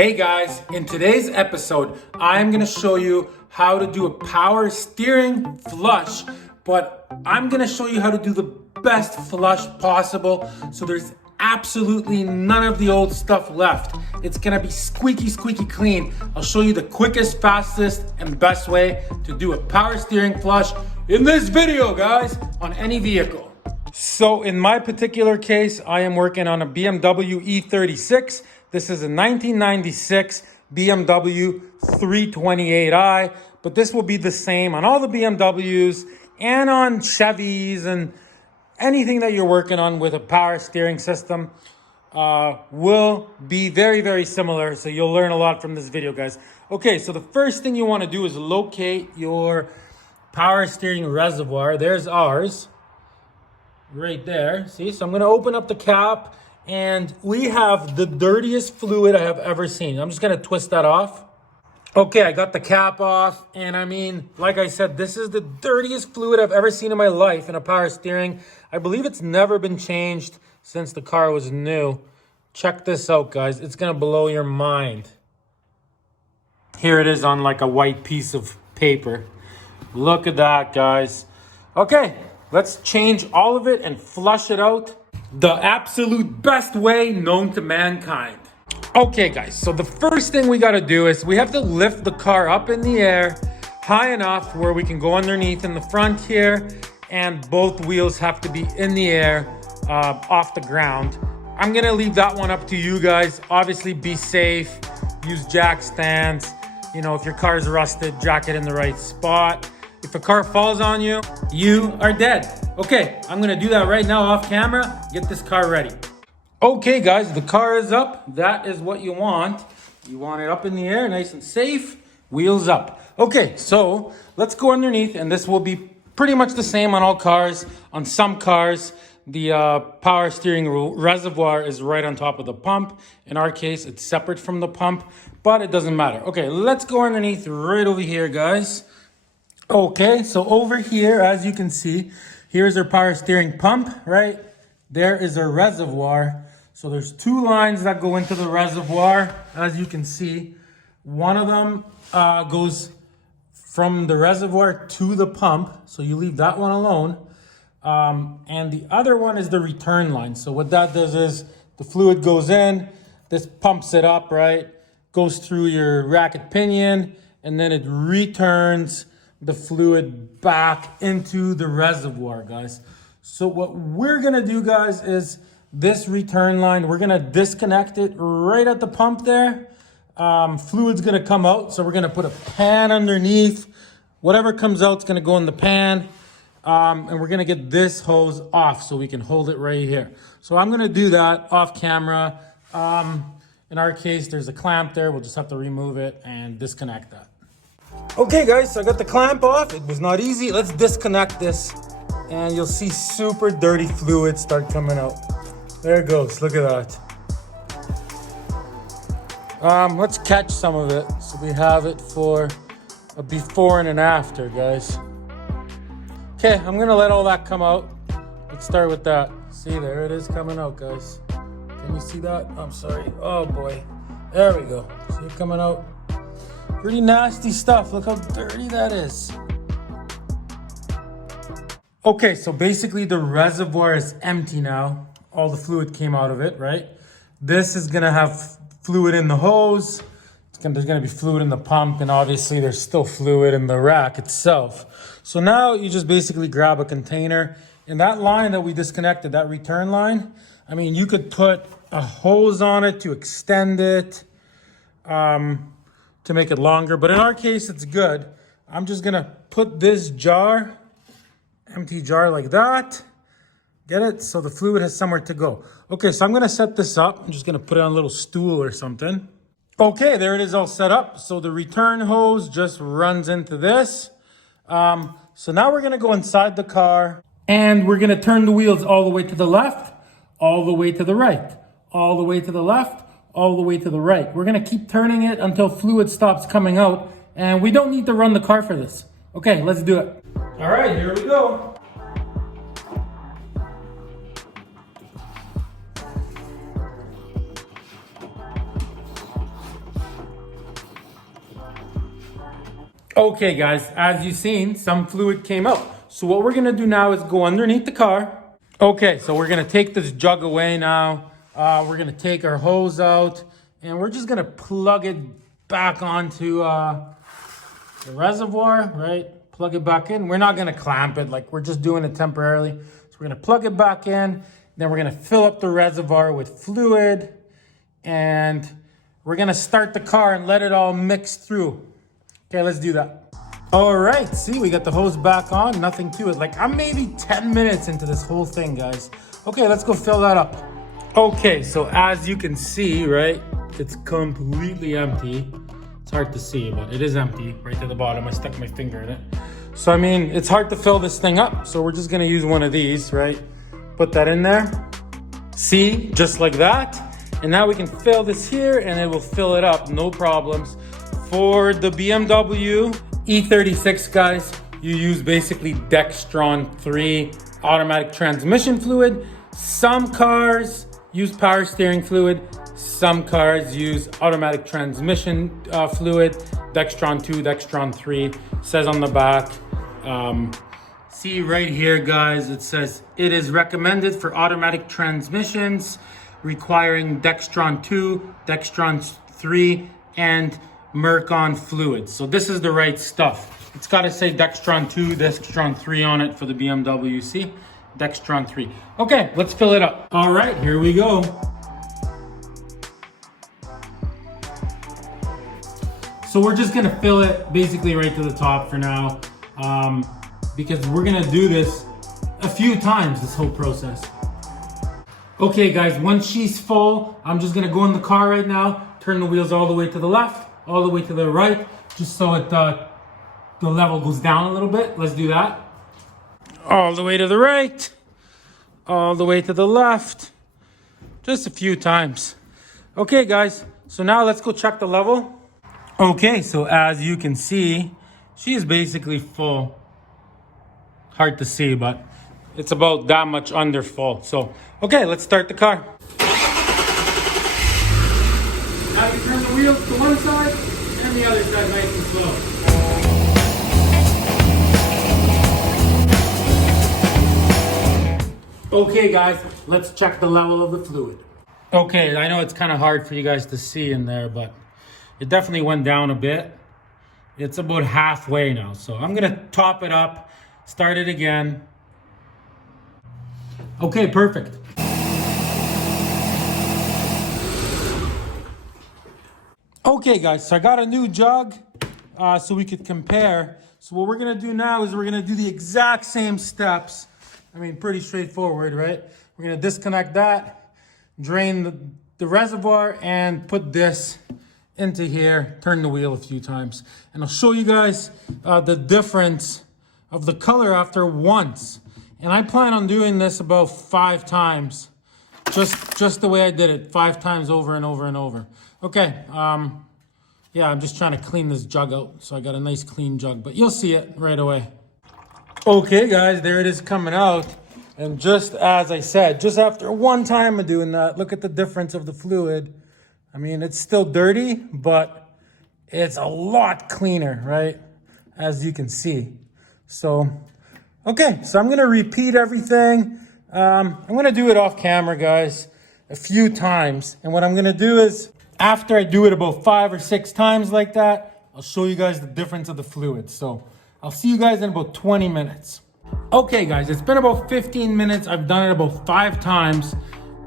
Hey guys, in today's episode, I'm gonna show you how to do a power steering flush, but I'm gonna show you how to do the best flush possible so there's absolutely none of the old stuff left. It's gonna be squeaky clean. I'll show you the quickest, fastest, and best way to do a power steering flush in this video, guys, on any vehicle. So in my particular case, I am working on a BMW E36. This is a 1996 BMW 328i, but this will be the same on all the BMWs and on Chevys, and anything that you're working on with a power steering system will be very similar. So you'll learn a lot from this video, guys. Okay, so the first thing you want to do is locate your power steering reservoir. There's ours right there. See, so I'm going to open up the cap. And we have the dirtiest fluid I have ever seen. I'm just gonna twist that off. Okay, I got the cap off. And I mean, like I said, this is the dirtiest fluid I've ever seen in my life in a power steering. I believe it's never been changed since the car was new. Check this out, guys. It's gonna blow your mind. Here it is on like a white piece of paper. Look at that, guys. Okay, let's change all of it and flush it out the absolute best way known to mankind. Okay guys, so the first thing we got to do is we have to lift the car up in the air high enough where we can go underneath in the front here, and both wheels have to be in the air off the ground. I'm gonna leave that one up to you guys. Obviously be safe, use jack stands. You know, if your car is rusted, jack it in the right spot. If a car falls on you, you are dead. Okay, I'm gonna do that right now off camera. Get this car ready. Okay guys, the car is up. That is what you want. You want it up in the air, nice and safe, wheels up. Okay, so let's go underneath, and this will be pretty much the same on all cars. On some cars, the power steering reservoir is right on top of the pump. In our case, it's separate from the pump, but it doesn't matter. Okay, let's go underneath right over here, guys. Okay, so over here, as you can see, here's our power steering pump, right? There is our reservoir. So there's two lines that go into the reservoir, as you can see. One of them goes from the reservoir to the pump, so you leave that one alone. And the other one is the return line. So what that does is the fluid goes in, this pumps it up, right? Goes through your racket pinion, and then it returns the fluid back into the reservoir, guys. So what we're gonna do, guys, is this return line, we're gonna disconnect it right at the pump there. Fluid's gonna come out, so we're gonna put a pan underneath. Whatever comes out is gonna go in the pan. And we're gonna get this hose off so we can hold it right here. So I'm gonna do that off camera. In our case, there's a clamp there. We'll just have to remove it and disconnect that. Okay guys, so I got the clamp off. It was not easy. Let's disconnect this, and you'll see super dirty fluid start coming out. There it goes, look at that. Let's catch some of it so we have it for a before and an after, guys. Okay, I'm gonna let all that come out. Let's start with that. See, there it is coming out, guys. Can you see that? I'm sorry. Oh boy. There we go. See it coming out? Pretty nasty stuff. Look how dirty that is. Okay, so basically the reservoir is empty now. All the fluid came out of it, right? This is gonna have fluid in the hose. There's gonna be fluid in the pump, and obviously there's still fluid in the rack itself. So now you just basically grab a container, and that line that we disconnected, that return line, I mean, you could put a hose on it to extend it, to make it longer, but in our case, it's good. I'm just gonna put this jar, empty jar like that. Get it? So the fluid has somewhere to go. Okay, so I'm gonna set this up. I'm just gonna put it on a little stool or something. Okay, there it is all set up. So the return hose just runs into this. So now we're gonna go inside the car, and we're gonna turn the wheels all the way to the left, all the way to the right, all the way to the left, all the way to the right. We're gonna keep turning it until fluid stops coming out, and we don't need to run the car for this. Okay, let's do it. All right, here we go. Okay guys, as you've seen, some fluid came out. So what we're gonna do now is go underneath the car. Okay, so we're gonna take this jug away now. We're gonna take our hose out and we're just gonna plug it back onto the reservoir, right? Plug it back in. We're not gonna clamp it, like we're just doing it temporarily. So we're gonna plug it back in, then we're gonna fill up the reservoir with fluid and we're gonna start the car and let it all mix through. Okay, let's do that. All right, see, we got the hose back on, nothing to it. Like I'm maybe 10 minutes into this whole thing, guys. Okay, let's go fill that up. Okay, so as you can see, right, it's completely empty. It's hard to see, but it is empty right to the bottom. I stuck my finger in it. So, I mean, it's hard to fill this thing up. So we're just gonna use one of these, right? Put that in there. See, just like that. And now we can fill this here and it will fill it up, no problems. For the BMW E36, guys, you use basically Dextron 3 automatic transmission fluid. Some cars use power steering fluid. Some cars use automatic transmission fluid. Dextron 2, Dextron 3, says on the back. See right here, guys, it says it is recommended for automatic transmissions requiring Dextron 2, Dextron 3, and Mercon fluid. So this is the right stuff. It's got to say Dextron 2, Dextron 3 on it for the BMW, see? Dextron 3. Okay, let's fill it up. All right, here we go. So we're just gonna fill it basically right to the top for now, because we're gonna do this a few times, this whole process. Okay guys, once she's full, I'm just gonna go in the car right now, turn the wheels all the way to the left, all the way to the right, just so it, the level goes down a little bit. Let's do that. All the way to the right, all the way to the left, just a few times. Okay guys, so now let's go check the level. Okay, so as you can see, she is basically full. Hard to see, but it's about that much under full. So, okay, let's start the car. Now you turn the wheels to one side and the other side nice and slow. Okay guys, let's check the level of the fluid. Okay, I know it's kind of hard for you guys to see in there, but it definitely went down a bit. It's about halfway now. So I'm gonna top it up, start it again. Okay, perfect. Okay guys, so I got a new jug so we could compare. So what we're gonna do now is we're gonna do the exact same steps. I mean, pretty straightforward, right? We're gonna disconnect that, drain the reservoir and put this into here, turn the wheel a few times. And I'll show you guys the difference of the color after once. And I plan on doing this about 5 times, just the way I did it, 5 times over and over and over. Okay, yeah, I'm just trying to clean this jug out. So I got a nice clean jug, but you'll see it right away. Okay guys, there it is coming out. And just as I said, just after one time of doing that, look at the difference of the fluid. I mean, it's still dirty, but it's a lot cleaner, right? As you can see. So, okay, so I'm gonna repeat everything. I'm gonna do it off camera, guys, a few times. And what I'm gonna do is, after I do it about 5 or 6 times like that, I'll show you guys the difference of the fluid. So, I'll see you guys in about 20 minutes. Okay, guys, it's been about 15 minutes. I've done it about 5 times.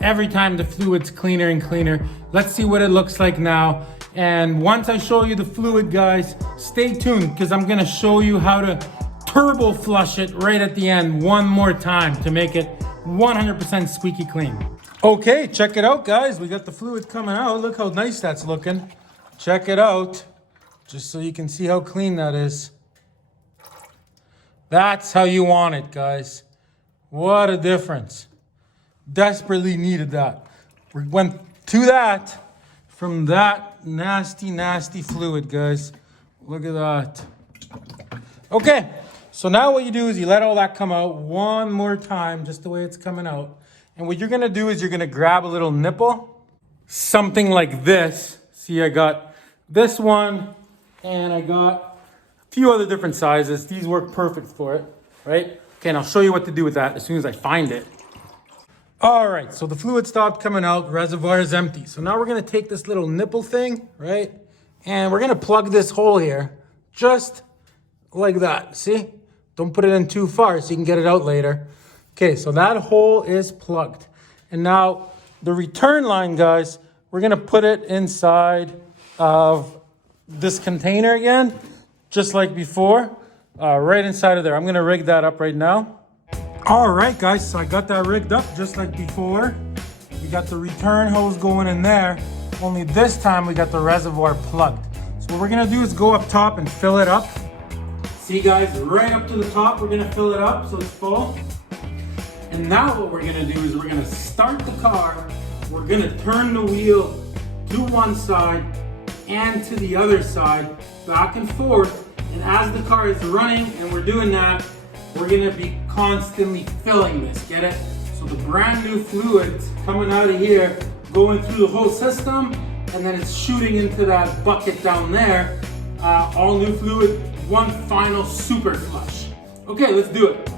Every time the fluid's cleaner and cleaner. Let's see what it looks like now. And once I show you the fluid, guys, stay tuned because I'm gonna show you how to turbo flush it right at the end one more time to make it 100% squeaky clean. Okay, check it out, guys. We got the fluid coming out. Look how nice that's looking. Check it out, just so you can see how clean that is. That's how you want it, guys. What a difference. Desperately needed that. We went to that from that nasty, nasty fluid, guys. Look at that. Okay, so now what you do is you let all that come out one more time, just the way it's coming out. And what you're gonna do is you're gonna grab a little nipple, something like this. See, I got this one, and I got a few other different sizes. These work perfect for it, right? Okay, and I'll show you what to do with that as soon as I find it. All right, so the fluid stopped coming out, reservoir is empty. So now we're gonna take this little nipple thing, right? And we're gonna plug this hole here, just like that, see? Don't put it in too far so you can get it out later. Okay, so that hole is plugged. And now the return line, guys, we're gonna put it inside of this container again, just like before, right inside of there. I'm gonna rig that up right now. All right, guys, so I got that rigged up just like before. We got the return hose going in there, only this time we got the reservoir plugged. So what we're gonna do is go up top and fill it up. See, guys, right up to the top, we're gonna fill it up so it's full. And now what we're gonna do is we're gonna start the car, we're gonna turn the wheel to one side and to the other side, back and forth. And as the car is running and we're doing that, we're gonna be constantly filling this, get it? So the brand new fluid's coming out of here, going through the whole system, and then it's shooting into that bucket down there. All new fluid, one final super flush. Okay, let's do it.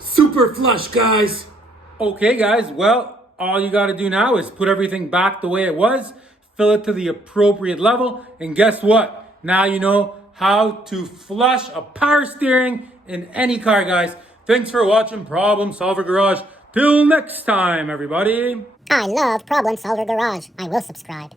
Super flush, guys. Okay, guys, well, all you gotta do now is put everything back the way it was, fill it to the appropriate level, and guess what? Now you know how to flush a power steering in any car, guys. Thanks for watching Problem Solver Garage. Till next time, everybody. I love Problem Solver Garage. I will subscribe.